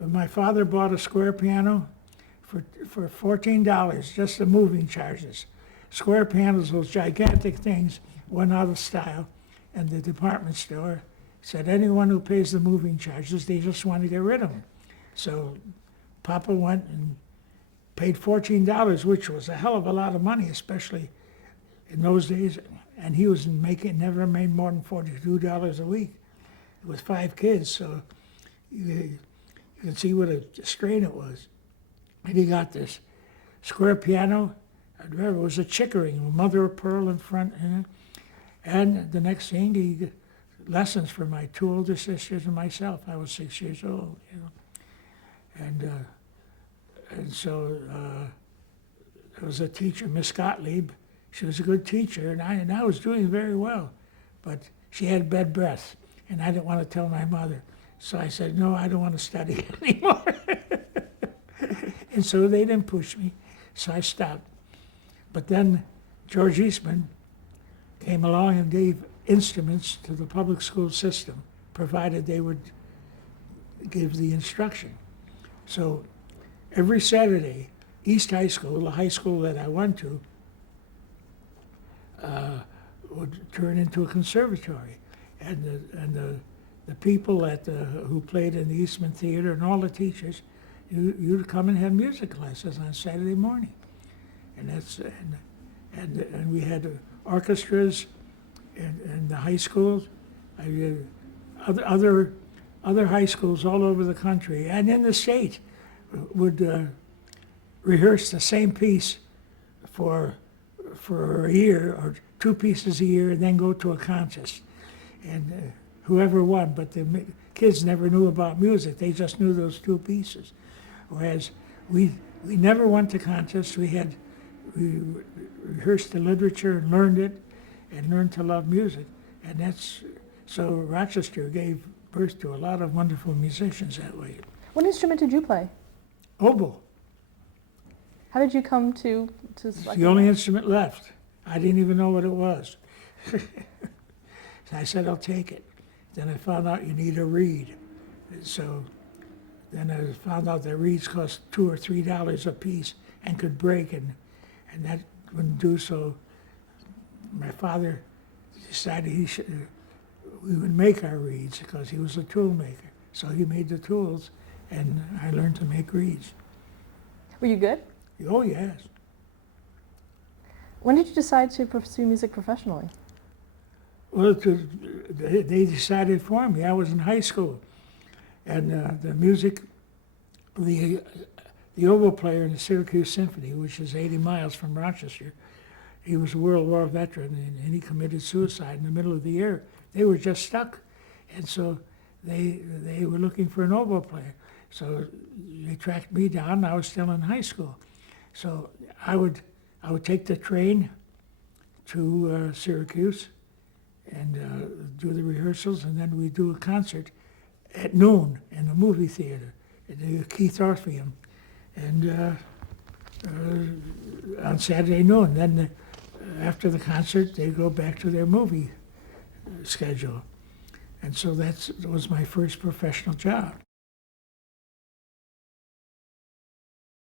My father bought a square piano for $14, just the moving charges. Square pianos, those gigantic things, went out of style, and the department store said anyone who pays the moving charges, they just want to get rid of them. So Papa went and paid $14, which was a hell of a lot of money, especially in those days. And he was never made more than $42 a week with 5 kids. So you can see what a strain it was. And he got this square piano. I remember it was a Chickering, mother of pearl in front. And the next thing, he got lessons for my 2 older sisters and myself. I was 6 years old, And so there was a teacher, Miss Gottlieb. She was a good teacher, and I was doing very well. But she had bad breath, and I didn't want to tell my mother. So I said, no, I don't want to study anymore. And so they didn't push me, so I stopped. But then George Eastman came along and gave instruments to the public school system, provided they would give the instruction. So every Saturday, East High School, the high school that I went to, would turn into a conservatory. And the people who played in the Eastman Theater and all the teachers, you'd come and have music classes on Saturday morning. And we had orchestras in the high schools, other high schools all over the country and in the state would rehearse the same piece for a year or 2 pieces a year, and then go to a contest. And whoever won, but the kids never knew about music. They just knew those 2 pieces. Whereas we never went to contests. We rehearsed the literature and learned it, and learned to love music. And so Rochester gave birth to a lot of wonderful musicians that way. What instrument did you play? Oboe. How did you come to It's the only instrument left. I didn't even know what it was. So I said, I'll take it. Then I found out you need a reed. So then I found out that reeds cost $2 or $3 a piece and could break, and that wouldn't do. So my father decided we would make our reeds because he was a tool maker. So he made the tools, and I learned to make reeds. Were you good? Oh, yes. When did you decide to pursue music professionally? Well, they decided for me. I was in high school, and the oboe player in the Syracuse Symphony, which is 80 miles from Rochester, he was a World War veteran, and he committed suicide in the middle of the year. They were just stuck, and so they were looking for an oboe player. So they tracked me down. I was still in high school, so I would take the train to Syracuse and do the rehearsals, and then we'd do a concert at noon in the movie theater, at the Keith Orpheum, and on Saturday noon. Then after the concert, they'd go back to their movie schedule. And so that was my first professional job.